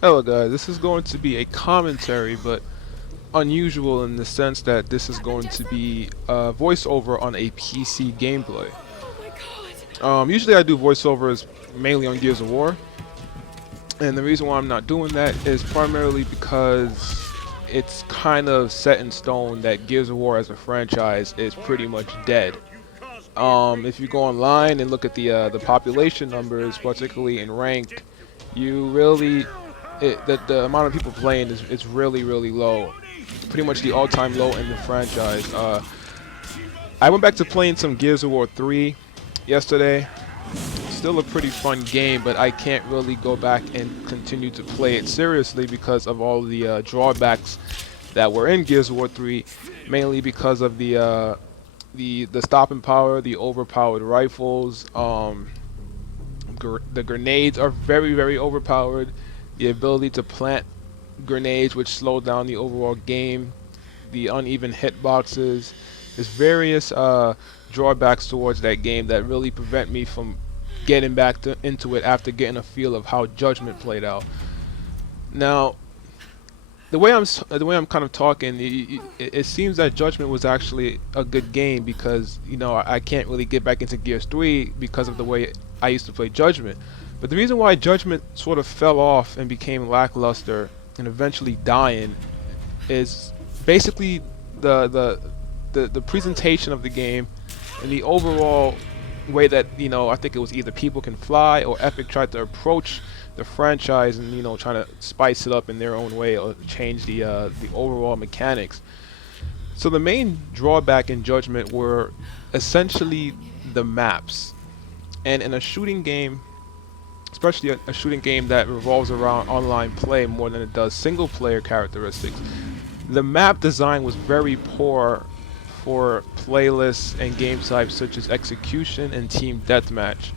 Hello guys, this is going to be a commentary, but unusual in the sense that this is going to be a voiceover on a PC gameplay. Usually I do voiceovers mainly on Gears of War, and the reason why I'm not doing that is primarily because it's kind of set in stone that Gears of War as a franchise is pretty much dead. If you go online and look at the population numbers, particularly in ranked, you really the amount of people playing is really low, pretty much the all-time low in the franchise. I went back to playing some Gears of War 3 yesterday. Still a pretty fun game, but I can't really go back and continue to play it seriously because of all the drawbacks that were in Gears of War 3, mainly because of the stopping power, the overpowered rifles. The grenades are very overpowered. The ability to plant grenades, which slow down the overall game, the uneven hitboxes. There's various drawbacks towards that game that really prevent me from getting back into it after getting a feel of how Judgment played out. Now, the way I'm kind of talking, it seems that Judgment was actually a good game because I can't really get back into Gears 3 because of the way I used to play Judgment. But the reason why Judgment sort of fell off and became lackluster and eventually dying is basically the presentation of the game and the overall way that I think it was either People Can Fly or Epic tried to approach the franchise and trying to spice it up in their own way or change the overall mechanics. So the main drawback in Judgment were essentially the maps, and in a shooting game, especially a shooting game that revolves around online play more than it does single player characteristics, the map design was very poor for playlists and game types such as execution and team deathmatch.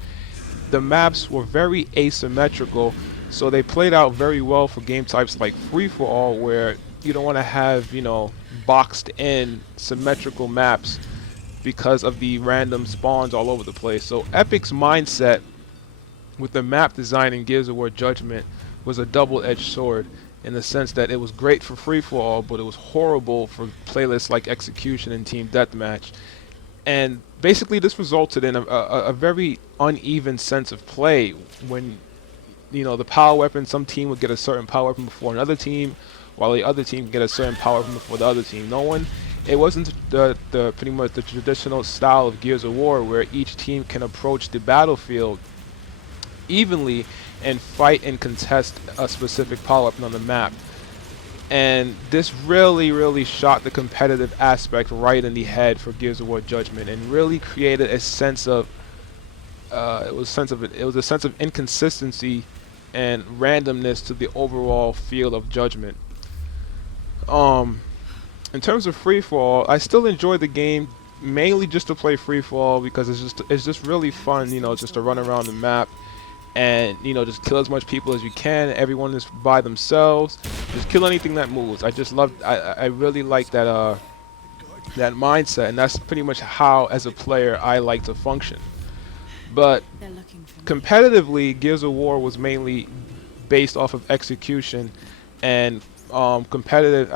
The maps were very asymmetrical, so they played out very well for game types like free-for-all, where you don't want to have boxed in symmetrical maps because of the random spawns all over the place. So Epic's mindset with the map design in Gears of War Judgment was a double-edged sword, in the sense that it was great for free-for-all, but it was horrible for playlists like Execution and Team Deathmatch. And basically this resulted in a very uneven sense of play when the power weapon, some team would get a certain power weapon before another team, while the other team would get a certain power weapon before the other team. It wasn't pretty much the traditional style of Gears of War where each team can approach the battlefield evenly and fight and contest a specific power weapon on the map. And this really shot the competitive aspect right in the head for Gears of War Judgment, and really created a sense of it was a sense of inconsistency and randomness to the overall feel of Judgment. In terms of free for all, I still enjoy the game mainly just to play free for all because it's just really fun, just to run around the map and just kill as much people as you can. Everyone is by themselves, just kill anything that moves. I really like that mindset, and that's pretty much how as a player I like to function. But competitively, Gears of War was mainly based off of execution and objective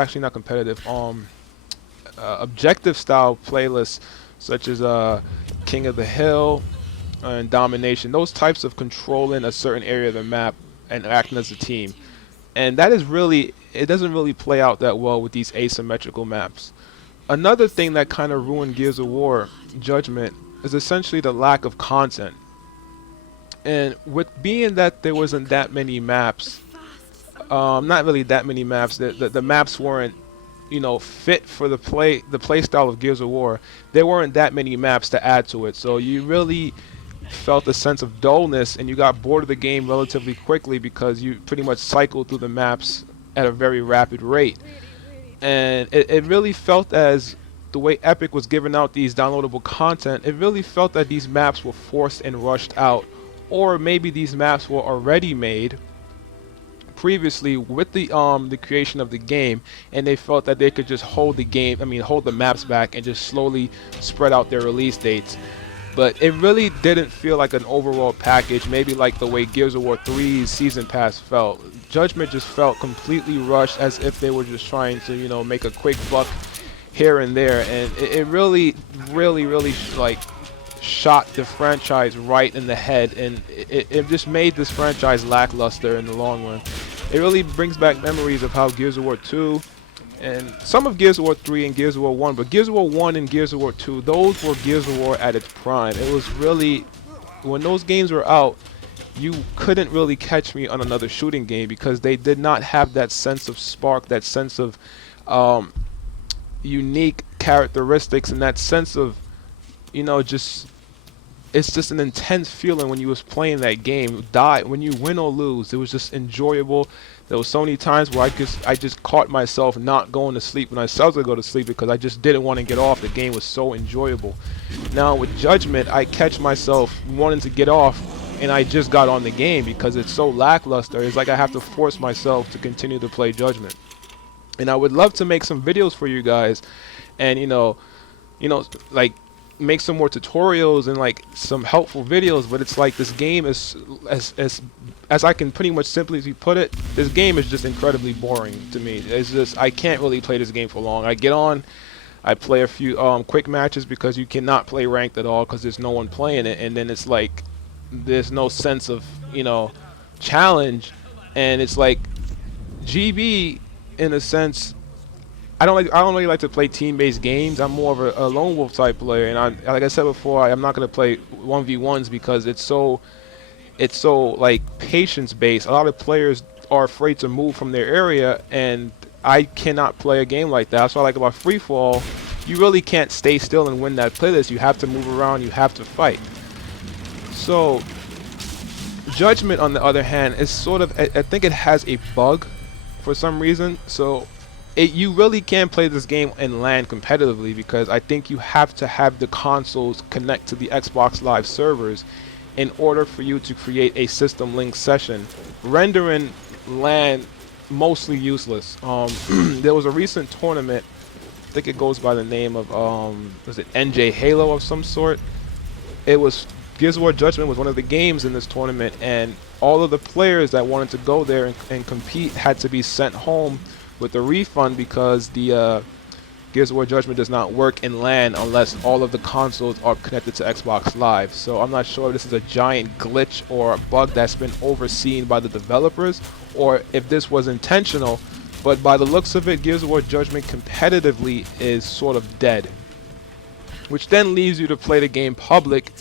style playlists such as King of the Hill and Domination, those types of controlling a certain area of the map and acting as a team. And that it doesn't really play out that well with these asymmetrical maps. Another thing that kind of ruined Gears of War Judgment is essentially the lack of content. And with being that there wasn't that many maps, not really that many maps, the maps weren't fit for the play style of Gears of War. There weren't that many maps to add to it, so you really felt a sense of dullness and you got bored of the game relatively quickly because you pretty much cycled through the maps at a very rapid rate. And it really felt as the way Epic was giving out these downloadable content, it really felt that these maps were forced and rushed out, or maybe these maps were already made previously with the creation of the game, and they felt that they could just hold the game, I mean, hold the maps back and just slowly spread out their release dates. But it really didn't feel like an overall package, maybe like the way Gears of War 3's Season Pass felt. Judgment just felt completely rushed, as if they were just trying to, you know, make a quick buck here and there, and it really, really like shot the franchise right in the head, and it just made this franchise lackluster in the long run. It really brings back memories of how Gears of War 2 and some of Gears of War 3 and Gears of War 1, but Gears of War 1 and Gears of War 2, those were Gears of War at its prime. It was really, when those games were out, you couldn't really catch me on another shooting game because they did not have that sense of spark, that sense of unique characteristics, and that sense of, you know, just, it's just an intense feeling when you was playing that game. When you win or lose, it was just enjoyable. There was so many times where I just caught myself not going to sleep when I was going to go to sleep because I just didn't want to get off. The game was so enjoyable. Now with Judgment, I catch myself wanting to get off, and I just got on the game because it's so lackluster. It's like I have to force myself to continue to play Judgment. And I would love to make some videos for you guys, and you know, like make some more tutorials and like some helpful videos, but it's like this game is, as I can pretty much simply put it, this game is just incredibly boring to me. It's just, I can't really play this game for long. I get on, I play a few quick matches because you cannot play ranked at all because there's no one playing it, and then it's like there's no sense of, you know, challenge, and it's like GB in a sense. I don't really like to play team-based games. I'm more of a lone wolf type player, and like I said before, I'm not going to play 1v1s because it's so like patience-based. A lot of players are afraid to move from their area, and I cannot play a game like that. That's what I like about free fall. You really can't stay still and win that playlist. You have to move around. You have to fight. So Judgment, on the other hand, is sort of, I think it has a bug for some reason. So you really can't play this game in LAN competitively because I think you have to have the consoles connect to the Xbox Live servers in order for you to create a system link session, rendering LAN mostly useless. There was a recent tournament, I think it goes by the name of was it NJ Halo of some sort. It was Gears of War Judgment was one of the games in this tournament, and all of the players that wanted to go there and compete had to be sent home with a refund because the Gears of War Judgment does not work in LAN unless all of the consoles are connected to Xbox Live. So I'm not sure if this is a giant glitch or a bug that's been overseen by the developers or if this was intentional, but by the looks of it, Gears of War Judgment competitively is sort of dead, which then leaves you to play the game public,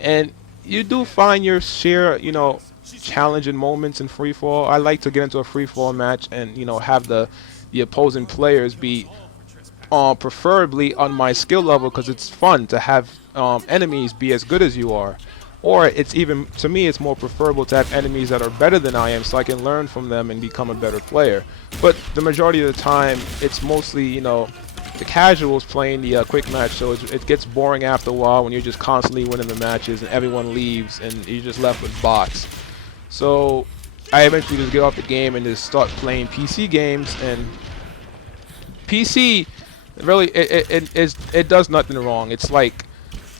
and you do find your share, you know, challenging moments in free fall. I like to get into a free fall match and, you know, have the opposing players be preferably on my skill level because it's fun to have enemies be as good as you are, or it's even, to me, it's more preferable to have enemies that are better than I am so I can learn from them and become a better player. But the majority of the time it's mostly, you know, the casuals playing the quick match, so it gets boring after a while when you're just constantly winning the matches and everyone leaves and you're just left with bots. So I eventually just get off the game and just start playing PC games, and PC really it does nothing wrong. It's like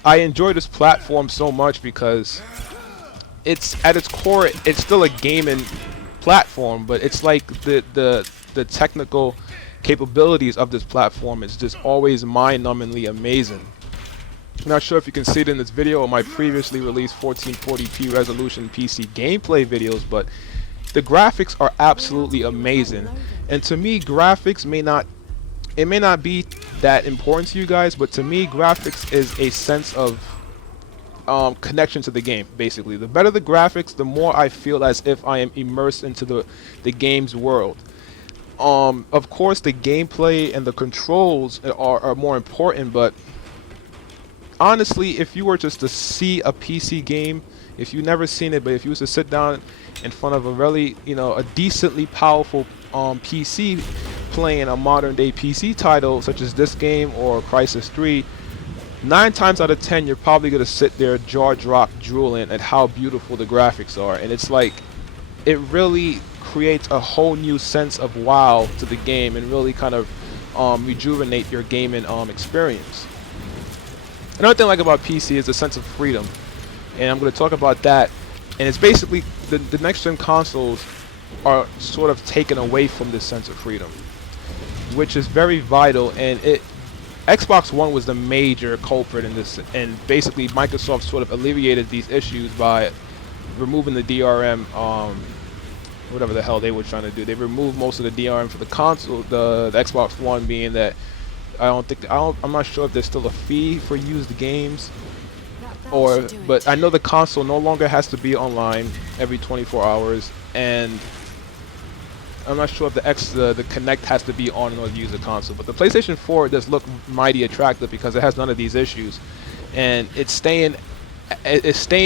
I enjoy this platform so much because it's at its core it's still a gaming platform, but it's like the technical capabilities of this platform is just always mind-numbingly amazing. I'm not sure if you can see it in this video or my previously released 1440p resolution PC gameplay videos, but the graphics are absolutely amazing. And to me, graphics may not be that important to you guys, but to me, graphics is a sense of connection to the game, basically. The better the graphics, the more I feel as if I am immersed into the game's world. Of course, the gameplay and the controls are more important, but honestly, if you were just to see a PC game, if you've never seen it, but if you was to sit down in front of a really, you know, a decently powerful PC playing a modern day PC title such as this game or Crysis 3, 9 times out of 10 you're probably going to sit there jaw-dropped drooling at how beautiful the graphics are. And it's like, it really creates a whole new sense of wow to the game and really kind of rejuvenate your gaming experience. Another thing I like about PC is the sense of freedom, and I'm going to talk about that. And it's basically the next gen consoles are sort of taken away from this sense of freedom, which is very vital. And Xbox One was the major culprit in this, and basically Microsoft sort of alleviated these issues by removing the DRM, whatever the hell they were trying to do. They removed most of the DRM for the console, the Xbox One, being that I'm not sure if there's still a fee for used games, but I know the console no longer has to be online every 24 hours, and I'm not sure if the Kinect has to be on in order to use the console. But the PlayStation 4 does look mighty attractive because it has none of these issues, and it's staying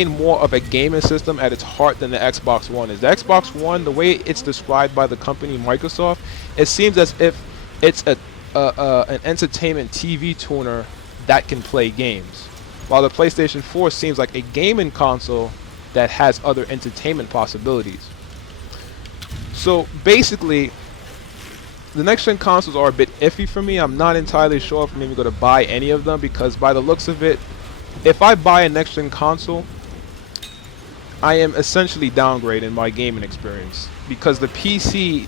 more of a gaming system at its heart than the Xbox One is. The Xbox One, the way it's described by the company Microsoft, it seems as if it's an entertainment TV tuner that can play games, while the PlayStation 4 seems like a gaming console that has other entertainment possibilities. So basically, the next gen consoles are a bit iffy for me. I'm not entirely sure if I'm even going to buy any of them, because by the looks of it, if I buy a next gen console, I am essentially downgrading my gaming experience, because the PC,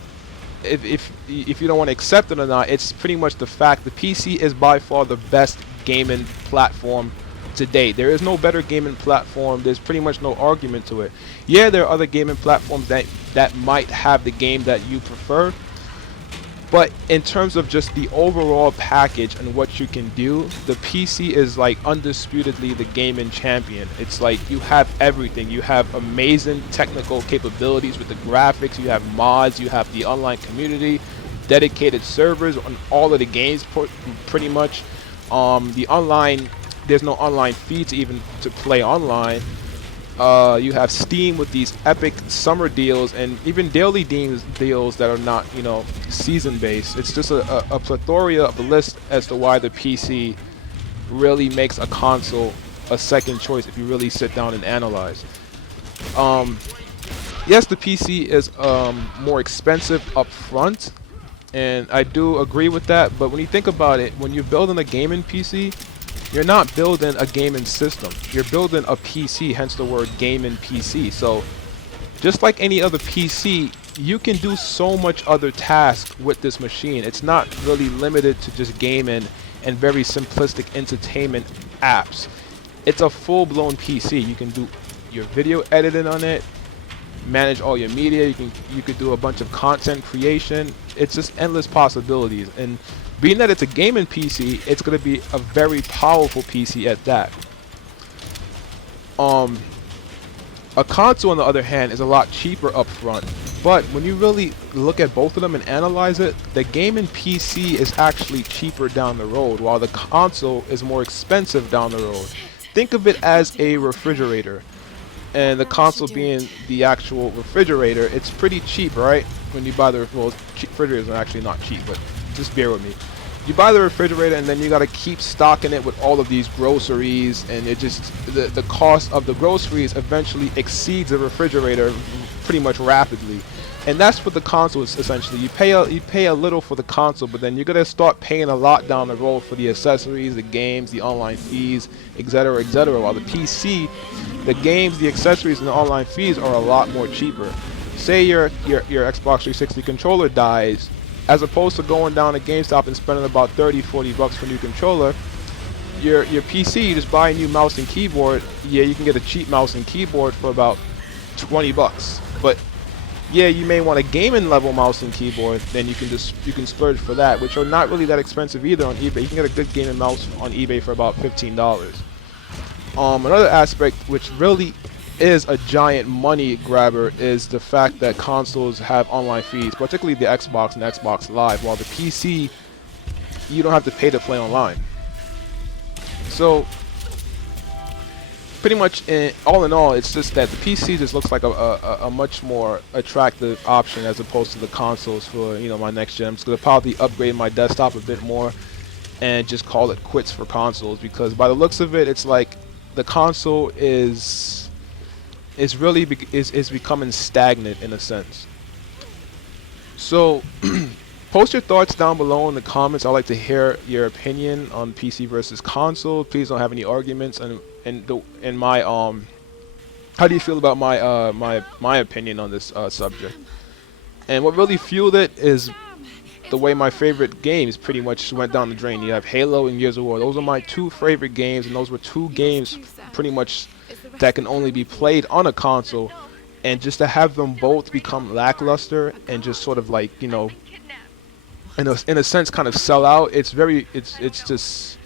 if you don't want to accept it or not, it's pretty much the fact the PC is by far the best gaming platform to date. There is no better gaming platform. There's pretty much no argument to it. Yeah, there are other gaming platforms that might have the game that you prefer, but in terms of just the overall package and what you can do, the PC is like undisputedly the gaming champion. It's like you have everything. You have amazing technical capabilities with the graphics, you have mods, you have the online community, dedicated servers on all of the games pretty much. There's no online feeds even to play online. You have Steam with these epic summer deals and even daily deals that are not, season based. It's just a plethora of a list as to why the PC really makes a console a second choice if you really sit down and analyze. Yes, the PC is more expensive up front, and I do agree with that, but when you think about it, when you're building a gaming PC, you're not building a gaming system. You're building a PC, hence the word gaming PC. So just like any other PC, you can do so much other tasks with this machine. It's not really limited to just gaming and very simplistic entertainment apps. It's a full-blown PC. You can do your video editing on it, manage all your media. You could do a bunch of content creation. It's just endless possibilities. And being that it's a gaming PC, it's going to be a very powerful PC at that. A console, on the other hand, is a lot cheaper up front. But when you really look at both of them and analyze it, the gaming PC is actually cheaper down the road, while the console is more expensive down the road. Think of it as a refrigerator, and the console being the actual refrigerator. It's pretty cheap, right? When you buy the refrigerators are actually not cheap, but just bear with me. You buy the refrigerator and then you got to keep stocking it with all of these groceries, and it just the cost of the groceries eventually exceeds the refrigerator pretty much rapidly. And that's what the console is essentially. You pay a little for the console, but then you're gonna start paying a lot down the road for the accessories, the games, the online fees, etc., etc. While the PC, the games, the accessories, and the online fees are a lot more cheaper. Say your Xbox 360 controller dies, as opposed to going down to GameStop and spending about 30-40 bucks for a new controller, your PC, you just buy a new mouse and keyboard. Yeah, you can get a cheap mouse and keyboard for about 20 bucks. But yeah, you may want a gaming level mouse and keyboard, then you can splurge for that, which are not really that expensive either on eBay. You can get a good gaming mouse on eBay for about $15. Another aspect which really is a giant money grabber is the fact that consoles have online feeds, particularly the Xbox and Xbox Live, while the PC, you don't have to pay to play online. So pretty much all in all, it's just that the PC just looks like a much more attractive option as opposed to the consoles for my next gen. I'm just going to probably upgrade my desktop a bit more and just call it quits for consoles, because by the looks of it, it's like the console is becoming stagnant in a sense. So, post your thoughts down below in the comments. I'd like to hear your opinion on PC versus console. Please don't have any arguments. And my how do you feel about my opinion on this subject? And what really fueled it is the way my favorite games pretty much went down the drain. You have Halo and Gears of War. Those are my two favorite games, and those were two games pretty much that can only be played on a console. And just to have them both become lackluster and just sort of like, you know, in a sense kind of sell out, it's just,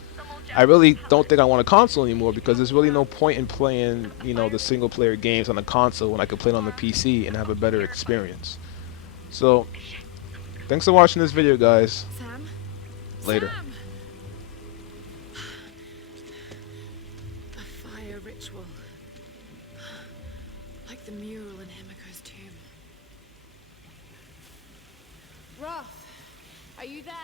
I really don't think I want a console anymore, because there's really no point in playing, you know, the single player games on a console when I could play it on the PC and have a better experience. So thanks for watching this video, guys. Sam? Later. Sam! A fire ritual. Like the mural in Himiko's tomb. Roth, are you there?